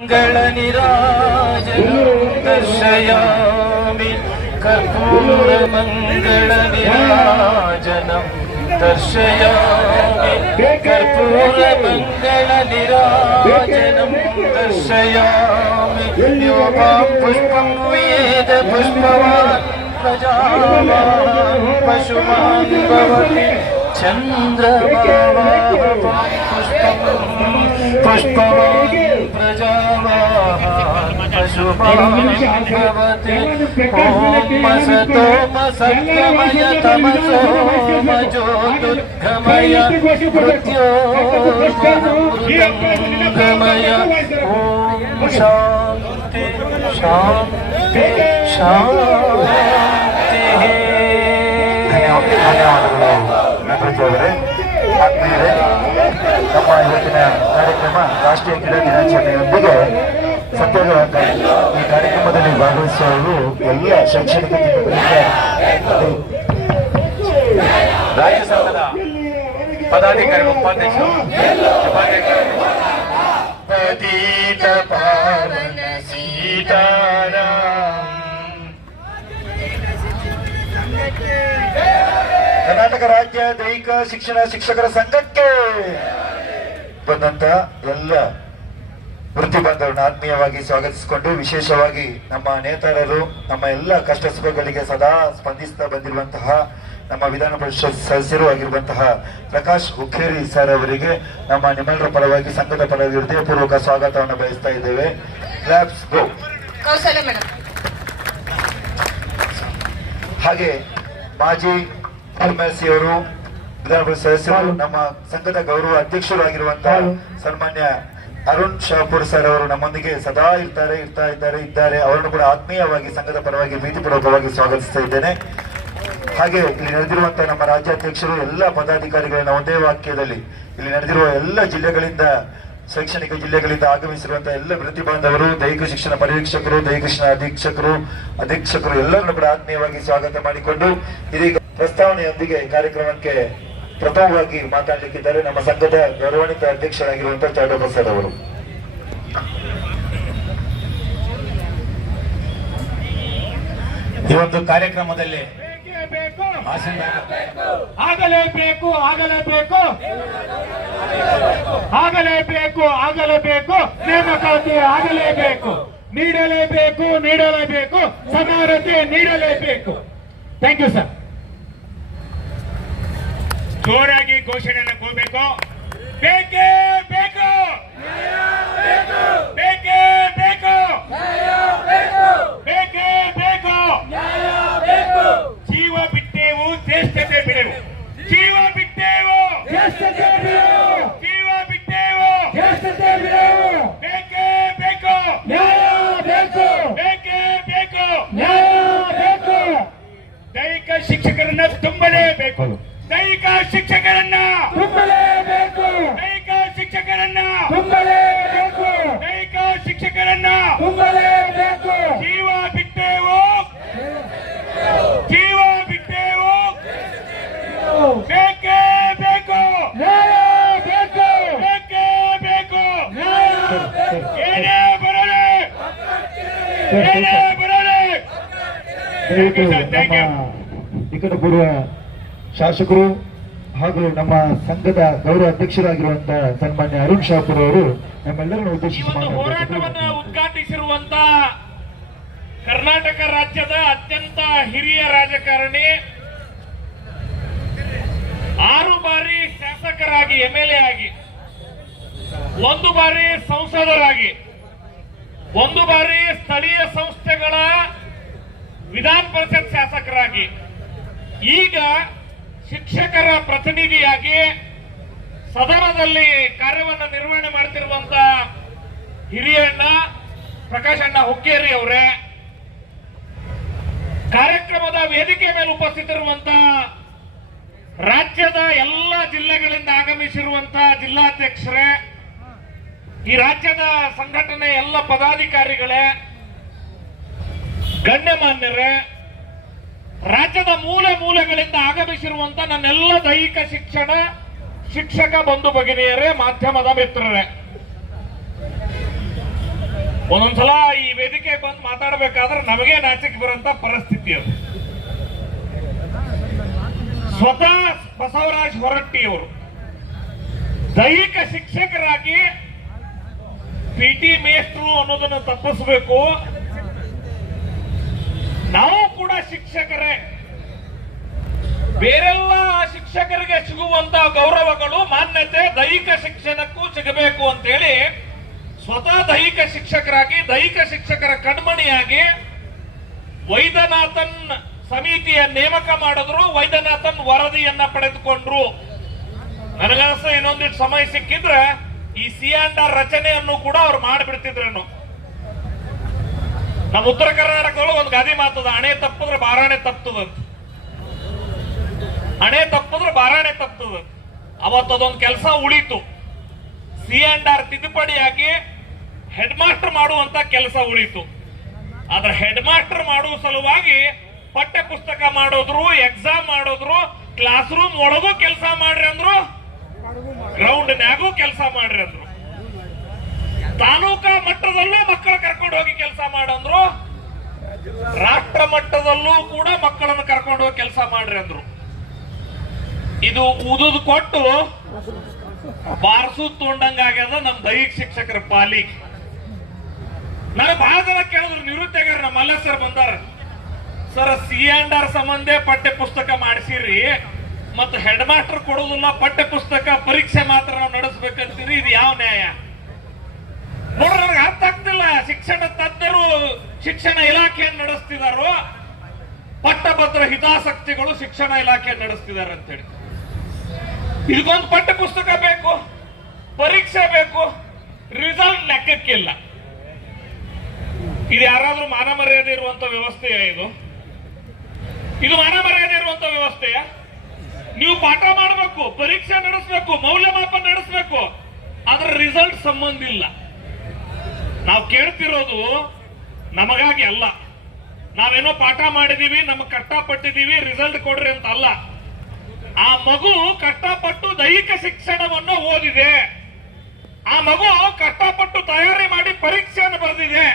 मंगलनिराजनं दर्शयामि कर्पूरमङ्गलनिराजनं दर्शयामि कर्पूरमङ्गलनिराजनं दर्शयामि योगां पुष्पं वेद पुष्पवान् प्रजावान् पशुमान् भवति चन्द्रभावा पुष्पवान् प्रजावान् पशुमान् भवति ॐ असतो सत्त्वमय तमसो ज्योतिर्गमय मृत्योर्मृतङ्गमय ॐ शान्ति शान्ति शान्तिः। ಧನ್ಯವಾದಗಳು ಆತ್ಮೀಯರೇ, ನಮ್ಮ ಇವತ್ತಿನ ಕಾರ್ಯಕ್ರಮ ರಾಷ್ಟ್ರೀಯ ಕ್ರೀಡಾ ದಿನಾಚರಣೆಯೊಂದಿಗೆ ಸತ್ಯದ ಈ ಕಾರ್ಯಕ್ರಮದಲ್ಲಿ ಭಾಗವಹಿಸುವವರು ಎಲ್ಲ ಶೈಕ್ಷಣಿಕ ರಾಜ್ಯ ಸಂಘದ ಪದಾಧಿಕಾರಿಗಳು ಉಪಾಧ್ಯಕ್ಷರು ಪತಿತ ಪಾವನ ಸೀತಾರಾಮ್ ಕರ್ನಾಟಕ ರಾಜ್ಯ ದೈಹಿಕ ಶಿಕ್ಷಣ ಶಿಕ್ಷಕರ ಸಂಘಕ್ಕೆ ಬಂದಂತ ಎಲ್ಲ ವೃತ್ತಿ ಬಾಂಧವರನ್ನು ಆತ್ಮೀಯವಾಗಿ ಸ್ವಾಗತಿಸಿಕೊಂಡು, ವಿಶೇಷವಾಗಿ ನಮ್ಮ ನೇತಾರರು ನಮ್ಮ ಎಲ್ಲ ಕಷ್ಟ ಸುಖಗಳಿಗೆ ಸದಾ ಸ್ಪಂದಿಸ್ತಾ ಬಂದಿರುವಂತಹ ನಮ್ಮ ವಿಧಾನ ಪರಿಷತ್ ಸದಸ್ಯರು ಆಗಿರುವಂತಹ ಪ್ರಕಾಶ್ ಹುಕ್ಕೇರಿ ಸರ್ ಅವರಿಗೆ ನಮ್ಮ ನಿಮ್ಮೆಲ್ಲರ ಪರವಾಗಿ ಸಂಘದ ಪರವಾಗಿ ಹೃದಯಪೂರ್ವಕ ಸ್ವಾಗತವನ್ನು ಬಯಸ್ತಾ ಇದ್ದೇವೆ. ಕ್ಲಾಪ್ಸ್ ಗೋ. ಹಾಗೆ ಮಾಜಿ ಎಲ್ಎಲ್ಸಿ ಅವರು ವಿಧಾನ ಪರಿಷತ್ ಸದಸ್ಯರು, ನಮ್ಮ ಸಂಘದ ಗೌರವ ಅಧ್ಯಕ್ಷರು ಆಗಿರುವಂತಹ ಸನ್ಮಾನ್ಯ ಅರುಣ್ ಶಾಪುರ್ ಸರ್ ಅವರು ನಮ್ಮೊಂದಿಗೆ ಸದಾ ಇದ್ದಾರೆ. ಅವರನ್ನು ಕೂಡ ಆತ್ಮೀಯವಾಗಿ ಸಂಘದ ಪರವಾಗಿ ಪ್ರೀತಿಪೂರ್ವಕವಾಗಿ ಸ್ವಾಗತಿಸ್ತಾ ಇದ್ದೇನೆ. ಹಾಗೆ ಇಲ್ಲಿ ನಡೆದಿರುವಂತಹ ನಮ್ಮ ರಾಜ್ಯಾಧ್ಯಕ್ಷರು, ಎಲ್ಲ ಪದಾಧಿಕಾರಿಗಳನ್ನ ಒಂದೇ ವಾಕ್ಯದಲ್ಲಿ ಇಲ್ಲಿ ನಡೆದಿರುವ ಎಲ್ಲ ಜಿಲ್ಲೆಗಳಿಂದ, ಶೈಕ್ಷಣಿಕ ಜಿಲ್ಲೆಗಳಿಂದ ಆಗಮಿಸಿರುವಂತಹ ಎಲ್ಲ ವೃತ್ತಿ ಬಾಂಧವರು, ದೈಹಿಕ ಶಿಕ್ಷಣ ಪರೀಕ್ಷಕರು, ದೈಹಿಕ ಶಿಕ್ಷಣ ಅಧೀಕ್ಷಕರು ಎಲ್ಲರನ್ನು ಕೂಡ ಆತ್ಮೀಯವಾಗಿ ಸ್ವಾಗತ ಮಾಡಿಕೊಂಡು ಇದೀಗ ಪ್ರಸ್ತಾವನೆಯೊಂದಿಗೆ ಕಾರ್ಯಕ್ರಮಕ್ಕೆ ಪ್ರಥಮವಾಗಿ ಮಾತಾಡಲಿಕ್ಕಿದ್ದಾರೆ ನಮ್ಮ ಸಂಘದ ಗೌರವಾನ್ವಿತ ಅಧ್ಯಕ್ಷರಾಗಿರುವಂತಹ ಚಾಡೋ ಪ್ರಸಾದ್ ಅವರು. ಈ ಒಂದು ಕಾರ್ಯಕ್ರಮದಲ್ಲಿ ಆಗಲೇಬೇಕು ನೇಮಕಾತಿ ಆಗಲೇಬೇಕು, ನೀಡಲೇಬೇಕು ಸಮಾನತೆ ನೀಡಲೇಬೇಕು. Thank you sir. ಜೋರಾಗಿ ಘೋಷಣೆಯನ್ನು ಕೂಗಬೇಕು. ಬೇಕೇ ಬೇಕು, ಬೇಕೇ ಬೇಕು, ಬೇಕೇ ಬೇಕು. ಜೀವ ಬಿಟ್ಟೇವು ಶ್ರೇಷ್ಠತೆ ಬಿಡೆವು, ಜೀವ ಬಿಟ್ಟೇವು ಶ್ರೇಷ್ಠತೆ ಬಿಡೆವು, ಜೀವ ಬಿಟ್ಟೇವು ಶ್ರೇಷ್ಠತೆ ಬಿಡೆವು. ಬೇಕೇ ಬೇಕು, ನ್ಯಾಯ ಬೇಕು, ಬೇಕೇ ಬೇಕು, ನ್ಯಾಯ ಬೇಕು. ದೈಹಿಕ ಶಿಕ್ಷಕರನ್ನ ತುಂಬಲೇಬೇಕು, ದೈಹಿಕ ಶಿಕ್ಷಕರನ್ನ ತುಂಬಲೇಬೇಕು, ದೈಹಿಕ ಶಿಕ್ಷಕರನ್ನ ತುಂಬಲೇಬೇಕು, ದೈಹಿಕ ಶಿಕ್ಷಕರನ್ನ ತುಂಬಲೇಬೇಕು. ಜೀವ ಬಿಟ್ಟೇವು, ಜೀವ ಬಿಟ್ಟೇವು, ಬೇಕೇ ಬೇಕು, ನ್ಯಾಯ ಬೇಕು, ಬೇಕೇ ಬೇಕು, ನ್ಯಾಯ ಬೇಕು. ಏನೇ ಬರಲಿ, ಏನೇ ಬರಲಿ. ನಿಕಟಪೂರ್ವ ಶಾಸಕರು ಹಾಗೂ ನಮ್ಮ ಸಂಘದ ಗೌರವ ಅಧ್ಯಕ್ಷರಾಗಿರುವಂತಹ ಸನ್ಮಾನ್ಯ ಅರುಣ್ ಶಾಪುರ್ ಅವರು ನಮ್ಮೆಲ್ಲರನ್ನು ಉದ್ದೇಶಿಸಿ ಹೋರಾಟವನ್ನು ಉದ್ಘಾಟಿಸಿರುವಂತ ಕರ್ನಾಟಕ ರಾಜ್ಯದ ಅತ್ಯಂತ ಹಿರಿಯ ರಾಜಕಾರಣಿ, 6 ಬಾರಿ ಶಾಸಕರಾಗಿ ಎಂಎಲ್ಎ ಆಗಿ, 1 ಬಾರಿ ಸಂಸದರಾಗಿ, 1 ಬಾರಿ ಸ್ಥಳೀಯ ಸಂಸ್ಥೆಗಳ ವಿಧಾನ ಪರಿಷತ್ ಶಾಸಕರಾಗಿ, ಈಗ ಶಿಕ್ಷಕರ ಪ್ರತಿನಿಧಿಯಾಗಿ ಸದನದಲ್ಲಿ ಕಾರ್ಯವನ್ನು ನಿರ್ವಹಣೆ ಮಾಡ್ತಿರುವಂತ ಹಿರಿಯಣ್ಣ ಪ್ರಕಾಶ್ ಅಣ್ಣ ಹುಕ್ಕೇರಿ ಅವರೇ, ಕಾರ್ಯಕ್ರಮದ ವೇದಿಕೆ ಮೇಲೆ ಉಪಸ್ಥಿತರಿರುವಂತ ರಾಜ್ಯದ ಎಲ್ಲ ಜಿಲ್ಲೆಗಳಿಂದ ಆಗಮಿಸಿರುವಂತಹ ಜಿಲ್ಲಾಧ್ಯಕ್ಷರೇ, ಈ ರಾಜ್ಯದ ಸಂಘಟನೆ ಎಲ್ಲ ಪದಾಧಿಕಾರಿಗಳೇ, ಗಣ್ಯಮಾನ್ಯರೇ, ರಾಜ್ಯದ ಮೂಲೆಗಳಿಂದ ಆಗಮಿಸಿರುವಂತ ನನ್ನೆಲ್ಲ ದೈಹಿಕ ಶಿಕ್ಷಣ ಶಿಕ್ಷಕ ಬಂಧು ಭಗಿನಿಯರೇ, ಮಾಧ್ಯಮದ ಮಿತ್ರರೇ, ಒಂದೊಂದ್ಸಲ ಈ ವೇದಿಕೆ ಬಂದು ಮಾತಾಡಬೇಕಾದ್ರೆ ನಮಗೆ ನಾಚಿಕೆ ಬರುವಂತ ಪರಿಸ್ಥಿತಿ ಅದು. ಸ್ವತಃ ಬಸವರಾಜ್ ಹೊರಟ್ಟಿಯವರು ದೈಹಿಕ ಶಿಕ್ಷಕರಾಗಿ ಪಿಟಿ ಮೇಸ್ಟ್ರು ಅನ್ನೋದನ್ನು ತಪ್ಪಿಸಬೇಕು. ನಾವು ಕೂಡ ಶಿಕ್ಷಕರೇ, ಬೇರೆಲ್ಲ ಶಿಕ್ಷಕರಿಗೆ ಸಿಗುವಂತ ಗೌರವಗಳು ಮಾನ್ಯತೆ ದೈಹಿಕ ಶಿಕ್ಷಣಕ್ಕೂ ಸಿಗಬೇಕು ಅಂತ ಹೇಳಿ ಸ್ವತಃ ದೈಹಿಕ ಶಿಕ್ಷಕರಾಗಿ ದೈಹಿಕ ಶಿಕ್ಷಕರ ಕಣ್ಮಣಿಯಾಗಿ ವೈದ್ಯನಾಥನ್ ಸಮಿತಿಯ ನೇಮಕ ಮಾಡಿದ್ರು. ವೈದ್ಯನಾಥನ್ ವರದಿಯನ್ನ ಪಡೆದುಕೊಂಡ್ರು. ನನಗನ್ಸ ಇನ್ನೊಂದಿಷ್ಟು ಸಮಯ ಸಿಕ್ಕಿದ್ರೆ ಈ C&R ರಚನೆಯನ್ನು ಕೂಡ ಅವ್ರು ಮಾಡಿಬಿಡ್ತಿದ್ರೇನು. ನಮ್ಮ ಉತ್ತರ ಕರ್ನಾಟಕದೊಳಗೆ ಒಂದು ಗಾದಿ ಮಾತದ, ಹಣೆ ತಪ್ಪಿದ್ರೆ ಬಾರಾಣೆ ತಪ್ತದಂತ. ಹಣೆ ತಪ್ಪಿದ್ರೆ ಬಾರಾಣೆ ತಪ್ತದ. ಅವತ್ತದೊಂದು ಕೆಲಸ ಉಳಿತು. C&R ತಿದ್ದುಪಡಿಯಾಗಿ ಹೆಡ್ ಮಾಸ್ಟರ್ ಮಾಡುವಂತ ಕೆಲಸ ಉಳಿತು. ಆದ್ರೆ ಹೆಡ್ ಮಾಸ್ಟರ್ ಮಾಡುವ ಸಲುವಾಗಿ ಪಠ್ಯ ಪುಸ್ತಕ ಮಾಡೋದ್ರು, ಎಕ್ಸಾಮ್ ಮಾಡೋದ್ರು, ಕ್ಲಾಸ್ ರೂಮ್ ಒಳಗೂ ಕೆಲಸ ಮಾಡ್ರಿ ಅಂದ್ರು, ಗ್ರೌಂಡ್ನ್ಯಾಗೂ ಕೆಲಸ ಮಾಡ್ರಿ ಅಂದ್ರು, ತಾಲೂಕಾ ಮಟ್ಟದಲ್ಲೂ ಮಕ್ಕಳು ಕರ್ಕೊಂಡು ಹೋಗಿ ಕೆಲಸ ಮಾಡಂದ್ರು, ರಾಷ್ಟ್ರ ಮಟ್ಟದಲ್ಲೂ ಕೂಡ ಮಕ್ಕಳನ್ನು ಕರ್ಕೊಂಡು ಹೋಗಿ ಕೆಲಸ ಮಾಡ್ರಿ ಅಂದ್ರು. ಇದು ಉದುದು ಕೊಟ್ಟು ಬಾರ್ಸು ತೊಂಡಂಗಾಗ್ಯದ ನಮ್ ದೈಹಿಕ ಶಿಕ್ಷಕರ ಪಾಲಿಗೆ. ನನಗೆ ಬಹಳ ಜನ ಕೇಳಿದ್ರು, ನಿವೃತ್ತಿಯಾಗ್ಯಾರ ನಮ್ಮ ಮಲ್ಲ ಸರ್ ಬಂದಾರ, ಸರ್ C&R ಸಂಬಂಧ ಪಠ್ಯ ಪುಸ್ತಕ ಮಾಡಿಸಿರಿ, ಮತ್ತು ಹೆಡ್ ಮಾಸ್ಟರ್ ಕೊಡೋದಿಲ್ಲ, ಪಠ್ಯ ಪುಸ್ತಕ ಪರೀಕ್ಷೆ ಮಾತ್ರ ನಾವು ನಡೆಸ್ಬೇಕಂತೀರಿ, ಇದು ಯಾವ ನ್ಯಾಯ? ನೋಡ್ರಿ, ನನಗೆ ಅರ್ಥ ಆಗ್ತಿಲ್ಲ. ಶಿಕ್ಷಣ ತಜ್ಞರು ಶಿಕ್ಷಣ ಇಲಾಖೆಯನ್ನು ನಡೆಸ್ತಿದಾರೋ, ಪಟ್ಟಭದ್ರ ಹಿತಾಸಕ್ತಿಗಳು ಶಿಕ್ಷಣ ಇಲಾಖೆ ನಡೆಸ್ತಿದ್ದಾರೆ ಅಂತೇಳಿ. ಇದಕ್ಕೊಂದು ಪಠ್ಯ ಪುಸ್ತಕ ಬೇಕು, ಪರೀಕ್ಷೆ ಬೇಕು, ರಿಸಲ್ಟ್ ಲೆಕ್ಕಕ್ಕಿಲ್ಲ. ಇದು ಯಾರಾದ್ರೂ ಮಾನ ಮರ್ಯಾದೆ ಇರುವಂತ ವ್ಯವಸ್ಥೆಯ? ಇದು ಮಾನ ಮರ್ಯಾದೆ ಇರುವಂತ ವ್ಯವಸ್ಥೆಯ? ನೀವು ಪಾಠ ಮಾಡಬೇಕು, ಪರೀಕ್ಷೆ ನಡೆಸಬೇಕು, ಮೌಲ್ಯಮಾಪನ ನಡೆಸಬೇಕು, ಅದರ ರಿಸಲ್ಟ್ ಸಂಬಂಧ ಇಲ್ಲ. ನಾವು ಕೇಳ್ತಿರೋದು ನಮಗಾಗಿ ಅಲ್ಲ. ನಾವೇನೋ ಪಾಠ ಮಾಡಿದೀವಿ, ನಮಗೆ ಕಷ್ಟಪಟ್ಟಿದೀವಿ, ರಿಸಲ್ಟ್ ಕೊಡ್ರಿ ಅಂತ ಅಲ್ಲ. ಆ ಮಗು ಕಷ್ಟಪಟ್ಟು ದೈಹಿಕ ಶಿಕ್ಷಣವನ್ನು ಓದಿದೆ, ಆ ಮಗು ಕಷ್ಟಪಟ್ಟು ತಯಾರಿ ಮಾಡಿ ಪರೀಕ್ಷೆಯನ್ನು ಬರೆದಿದೆ.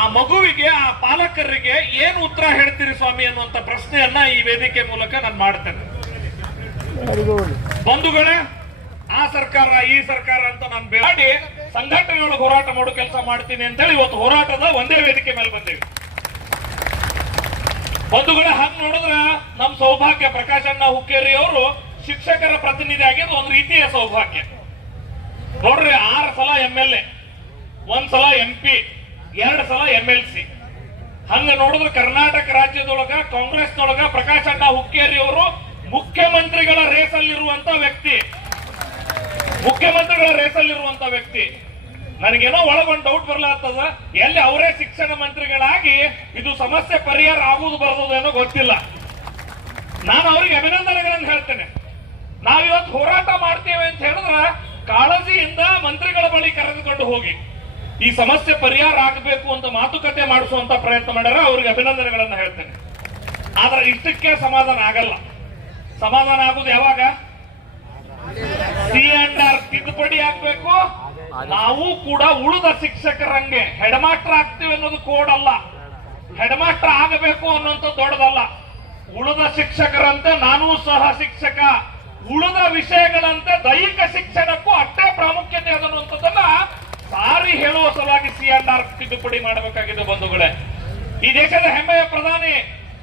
ಆ ಮಗುವಿಗೆ, ಆ ಪಾಲಕರಿಗೆ ಏನು ಉತ್ತರ ಹೇಳ್ತೀರಿ ಸ್ವಾಮಿ ಅನ್ನುವಂತ ಪ್ರಶ್ನೆಯನ್ನ ಈ ವೇದಿಕೆ ಮೂಲಕ ನಾನು ಮಾಡ್ತೇನೆ. ಬಂಧುಗಳೇ, ಆ ಸರ್ಕಾರ ಈ ಸರ್ಕಾರ ಅಂತ ನಾನು ಬೇಡಿ ಸಂಘಟನೆಯೊಳಗೆ ಹೋರಾಟ ಮಾಡೋ ಕೆಲಸ ಮಾಡ್ತೀನಿ ಅಂತೇಳಿ ಇವತ್ತು ಹೋರಾಟದ ಒಂದೇ ವೇದಿಕೆ ಮೇಲೆ ಬಂದೇವಿ. ಬಂಧುಗಳೇ, ಹಂಗ ನೋಡಿದ್ರೆ ನಮ್ ಸೌಭಾಗ್ಯ ಪ್ರಕಾಶಣ್ಣ ಹುಕ್ಕೇರಿ ಅವರು ಶಿಕ್ಷಕರ ಪ್ರತಿನಿಧಿ ಆಗಿದ್ದು ಒಂದು ರೀತಿಯ ಸೌಭಾಗ್ಯ. ನೋಡ್ರಿ, 6 ಸಲ MLA, 1 ಸಲ MP, 2 ಸಲ MLC. ಹಂಗ ನೋಡಿದ್ರೆ ಕರ್ನಾಟಕ ರಾಜ್ಯದೊಳಗ ಕಾಂಗ್ರೆಸ್ನೊಳಗ ಪ್ರಕಾಶಣ್ಣ ಹುಕ್ಕೇರಿ ಅವರು ಮುಖ್ಯಮಂತ್ರಿಗಳ ರೇಸಲ್ಲಿರುವಂತ ವ್ಯಕ್ತಿ. ನನಗೇನೋ ಒಳಗೊಂದು ಡೌಟ್ ಬರ್ಲಾಗ್ತದ, ಎಲ್ಲಿ ಅವರೇ ಶಿಕ್ಷಣ ಮಂತ್ರಿಗಳಾಗಿ ಇದು ಸಮಸ್ಯೆ ಪರಿಹಾರ ಆಗುವುದು ಬರೋದೇನೋ ಗೊತ್ತಿಲ್ಲ. ನಾನು ಅವರಿಗೆ ಅಭಿನಂದನೆಗಳನ್ನು ಹೇಳ್ತೇನೆ. ನಾವಿವತ್ತು ಹೋರಾಟ ಮಾಡ್ತೇವೆ ಅಂತ ಹೇಳಿದ್ರೆ ಕಾಳಜಿಯಿಂದ ಮಂತ್ರಿಗಳ ಬಳಿ ಕರೆದುಕೊಂಡು ಹೋಗಿ ಈ ಸಮಸ್ಯೆ ಪರಿಹಾರ ಆಗಬೇಕು ಅಂತ ಮಾತುಕತೆ ಮಾಡಿಸುವಂತ ಪ್ರಯತ್ನ ಮಾಡ್ಯಾರ, ಅವ್ರಿಗೆ ಅಭಿನಂದನೆಗಳನ್ನು ಹೇಳ್ತೇನೆ. ಆದ್ರೆ ಇಷ್ಟಕ್ಕೆ ಸಮಾಧಾನ ಆಗಲ್ಲ. ಸಮಾಧಾನ ಆಗುದು ಯಾವಾಗ? C&R ತಿದ್ದುಪಡಿ ಆಗ್ಬೇಕು. ನಾವು ಕೂಡ ಉಳಿದ ಶಿಕ್ಷಕರಂಗೆ ಹೆಡ್ ಮಾಸ್ಟರ್ ಆಗ್ತೀವಿ ಅನ್ನೋದು ಕೋಡ್ ಅಲ್ಲ. ಹೆಡ್ ಮಾಸ್ಟರ್ ಆಗಬೇಕು ಅನ್ನೋಂಥ ದೊಡ್ಡದಲ್ಲ. ಉಳಿದ ಶಿಕ್ಷಕರಂತೆ ನಾನೂ ಸಹ ಶಿಕ್ಷಕ, ಉಳಿದ ವಿಷಯಗಳಂತೆ ದೈಹಿಕ ಶಿಕ್ಷಣಕ್ಕೂ ಅಷ್ಟೇ ಪ್ರಾಮುಖ್ಯತೆ ಅನ್ನುವಂಥದ್ದನ್ನ ಸಾರಿ ಹೇಳುವ ಸಲುವಾಗಿ C&R ತಿದ್ದುಪಡಿ ಮಾಡಬೇಕಾಗಿದೆ. ಬಂಧುಗಳೇ, ಈ ದೇಶದ ಹೆಮ್ಮೆಯ ಪ್ರಧಾನಿ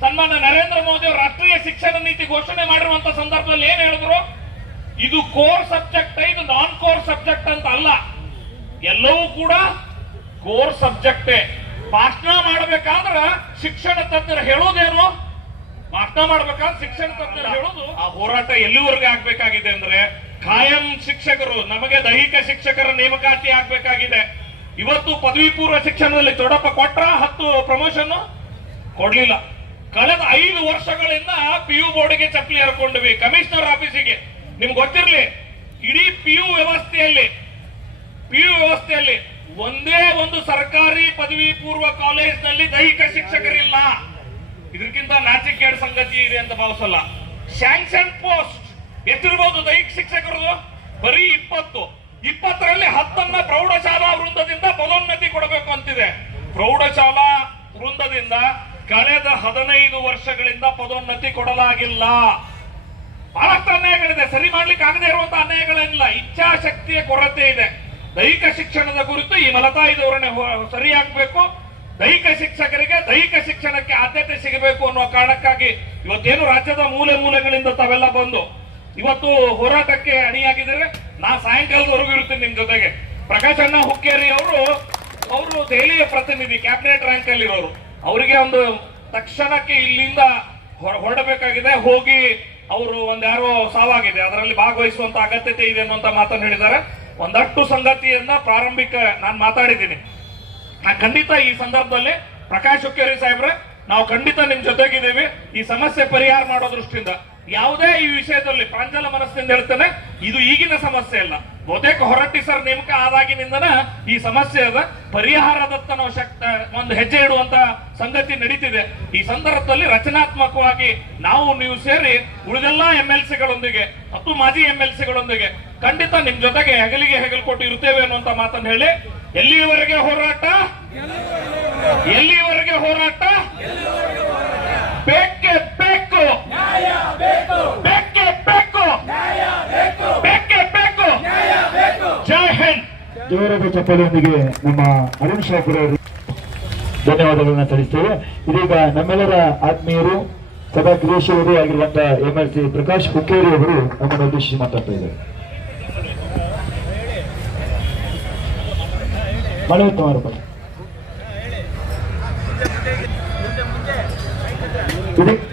ಸನ್ಮಾನ್ಯ ನರೇಂದ್ರ ಮೋದಿ ಅವರು ರಾಷ್ಟ್ರೀಯ ಶಿಕ್ಷಣ ನೀತಿ ಘೋಷಣೆ ಮಾಡಿರುವಂತ ಸಂದರ್ಭದಲ್ಲಿ ಏನ್ ಹೇಳಿದ್ರು? ಇದು ಕೋರ್ ಸಬ್ಜೆಕ್ಟ್, ಇದು ನಾನ್ ಕೋರ್ ಸಬ್ಜೆಕ್ಟ್ ಅಂತ ಅಲ್ಲ, ಎಲ್ಲವೂ ಕೂಡ ಕೋರ್ ಸಬ್ಜೆಕ್ಟೇ. ಭಾಷಣ ಮಾಡಬೇಕಾದ್ರೆ ಶಿಕ್ಷಣ ತಜ್ಞರು ಹೇಳೋದೇನು? ಭಾಷಣ ಮಾಡಬೇಕಾದ್ರೆ ಶಿಕ್ಷಣ ತಜ್ಞರು ಹೇಳೋದು. ಆ ಹೋರಾಟ ಎಲ್ಲಿವರೆಗೆ ಆಗ್ಬೇಕಾಗಿದೆ ಅಂದ್ರೆ, ಕಾಯಂ ಶಿಕ್ಷಕರು, ನಮಗೆ ದೈಹಿಕ ಶಿಕ್ಷಕರ ನೇಮಕಾತಿ ಆಗ್ಬೇಕಾಗಿದೆ. ಇವತ್ತು ಪದವಿ ಪೂರ್ವ ಶಿಕ್ಷಣದಲ್ಲಿ ದೊಡ್ಡಪ್ಪ ಕೊಟ್ರ 10 ಪ್ರಮೋಷನ್ ಕೊಡ್ಲಿಲ್ಲ. ಕಳೆದ 5 ವರ್ಷಗಳಿಂದ PU ಬೋರ್ಡ್ಗೆ ಚಪ್ಪಲಿ ಹರ್ಕೊಂಡ್ವಿ, ಕಮಿಷನರ್ ಆಫೀಸಿಗೆ. ನಿಮ್ಗೆ ಗೊತ್ತಿರ್ಲಿ, ಇಡೀ PU ವ್ಯವಸ್ಥೆಯಲ್ಲಿ ಒಂದೇ ಒಂದು ಸರ್ಕಾರಿ ಪದವಿ ಪೂರ್ವ ಕಾಲೇಜ್ನಲ್ಲಿ ದೈಹಿಕ ಶಿಕ್ಷಕರಿಲ್ಲ. ಇದಕ್ಕಿಂತ ನಾಚಿಕೆಗೇಡು ಸಂಗತಿ ಇದೆ ಅಂತ ಭಾವಿಸಲ್ಲ. ಸ್ಯಾಂಕ್ಷನ್ ಪೋಸ್ಟ್ ಎಷ್ಟಿರ್ಬೋದು ದೈಹಿಕ ಶಿಕ್ಷಕರದು? ಬರೀ 20. 20ರಲ್ಲಿ 10 ಪ್ರೌಢಶಾಲಾ ವೃಂದದಿಂದ ಪದೋನ್ನತಿ ಕೊಡಬೇಕು. ಗೊತ್ತಿದೆ, ಪ್ರೌಢಶಾಲಾ ವೃಂದದಿಂದ ಕಳೆದ 15 ವರ್ಷಗಳಿಂದ ಪದೋನ್ನತಿ ಕೊಡಲಾಗಿಲ್ಲ. ಬಹಳಷ್ಟು ಅನ್ಯಾಯಗಳಿದೆ, ಸರಿ ಮಾಡ್ಲಿಕ್ಕೆ ಆಗದೆ ಇರುವಂತಹ ಅನ್ಯಾಯಗಳೇನಿಲ್ಲ, ಇಚ್ಛಾಶಕ್ತಿಯ ಕೊರತೆ ಇದೆ. ದೈಹಿಕ ಶಿಕ್ಷಣದ ಕುರಿತು ಈ ಮಲತಾಯಿ ಧೋರಣೆ ಸರಿಯಾಗಬೇಕು. ದೈಹಿಕ ಶಿಕ್ಷಕರಿಗೆ ದೈಹಿಕ ಶಿಕ್ಷಣಕ್ಕೆ ಆದ್ಯತೆ ಸಿಗಬೇಕು ಅನ್ನುವ ಕಾರಣಕ್ಕಾಗಿ ಇವತ್ತೇನು ರಾಜ್ಯದ ಮೂಲೆ ಮೂಲೆಗಳಿಂದ ತಾವೆಲ್ಲ ಬಂದು ಇವತ್ತು ಹೋರಾಟಕ್ಕೆ ಅಣಿಯಾಗಿದ್ದಾರೆ. ನಾ ಸಾಯಂಕಾಲದವರೆಗೂ ಇರ್ತೀನಿ ನಿಮ್ ಜೊತೆಗೆ. ಪ್ರಕಾಶ್ ಅಣ್ಣ ಹುಕ್ಕೇರಿ ಅವರು ದೆಹಲಿಯ ಪ್ರತಿನಿಧಿ, ಕ್ಯಾಬಿನೆಟ್ ರ್ಯಾಂಕ್ ಅಲ್ಲಿರೋರು. ಅವರಿಗೆ ಒಂದು ತಕ್ಷಣಕ್ಕೆ ಇಲ್ಲಿಂದ ಹೊರಡಬೇಕಾಗಿದೆ, ಹೋಗಿ ಅವರು ಯಾರೋ ಸಾವಾಗಿದೆ, ಅದರಲ್ಲಿ ಭಾಗವಹಿಸುವಂತ ಅಗತ್ಯತೆ ಇದೆ ಅನ್ನುವಂತ ಮಾತನ್ನು ಹೇಳಿದ್ದಾರೆ. ಒಂದಷ್ಟು ಸಂಗತಿಯನ್ನ ಪ್ರಾರಂಭಿಕ ನಾನು ಮಾತಾಡಿದ್ದೀನಿ. ಖಂಡಿತ ಈ ಸಂದರ್ಭದಲ್ಲಿ ಪ್ರಕಾಶ್ ಹುಕ್ಕೇರಿ ಸಾಹೇಬ್ರೆ, ನಾವು ಖಂಡಿತ ನಿಮ್ ಜೊತೆಗಿದ್ದೀವಿ. ಈ ಸಮಸ್ಯೆ ಪರಿಹಾರ ಮಾಡೋ ದೃಷ್ಟಿಯಿಂದ ಯಾವುದೇ ಈ ವಿಷಯದಲ್ಲಿ ಪ್ರಾಂಜಲ ಮನಸ್ಸಿನಿಂದ ಹೇಳ್ತೇನೆ, ಇದು ಈಗಿನ ಸಮಸ್ಯೆ ಅಲ್ಲ. ಬಹುತೇಕ ಹೊರಟ್ಟಿ ಸರ್ ನೇಮಕ ಆದಾಗಿನಿಂದನ ಈ ಸಮಸ್ಯೆ ಅದ ಪರಿಹಾರದತ್ತ ನಾವು ಒಂದು ಹೆಜ್ಜೆ ಇಡುವಂತ ಸಂಗತಿ ನಡೀತಿದೆ. ಈ ಸಂದರ್ಭದಲ್ಲಿ ರಚನಾತ್ಮಕವಾಗಿ ನೀವು ಸೇರಿ ಉಳಿದೆಲ್ಲ MLC-ಗಳೊಂದಿಗೆ ಮತ್ತು ಮಾಜಿ MLC-ಗಳೊಂದಿಗೆ ಖಂಡಿತ ನಿಮ್ ಜೊತೆಗೆ ಹೆಗಲಿಗೆ ಹೆಗಲು ಕೊಟ್ಟು ಇರ್ತೇವೆ ಅನ್ನುವಂತ ಮಾತನ್ನು ಹೇಳಿ, ಎಲ್ಲಿಯವರೆಗೆ ಹೋರಾಟ, ಎಲ್ಲಿಯವರೆಗೆ ಹೋರಾಟ, ಬೇಕೇ ಬೇಕು, ಬೇಕೇ ಬೇಕು, ಬೇಕೇ ಬೇಕು. ಜೈ ಹಿಂದ್. ಜೋರದ ಚಪ್ಪಲಿಯೊಂದಿಗೆ ನಮ್ಮ ಅರುಣ್ ಶಾಪುರ್ ಅವರು ಧನ್ಯವಾದಗಳನ್ನ ಸಲ್ಲಿಸ್ತೇವೆ. ಇದೀಗ ನಮ್ಮೆಲ್ಲರ ಆತ್ಮೀಯರು ಸದಾ ಕ್ರಿಯೇಶವರು ಆಗಿರುವಂತಹ MLC ಪ್ರಕಾಶ್ ಹುಕ್ಕೇರಿ ಅವರು ನಮ್ಮನ್ನು ಉದ್ದೇಶಿಸಿ ಮಾತಾಡ್ತಾ ಇದ್ದಾರೆ. ಮನೋತ್ತರ ಇದಕ್ಕೆ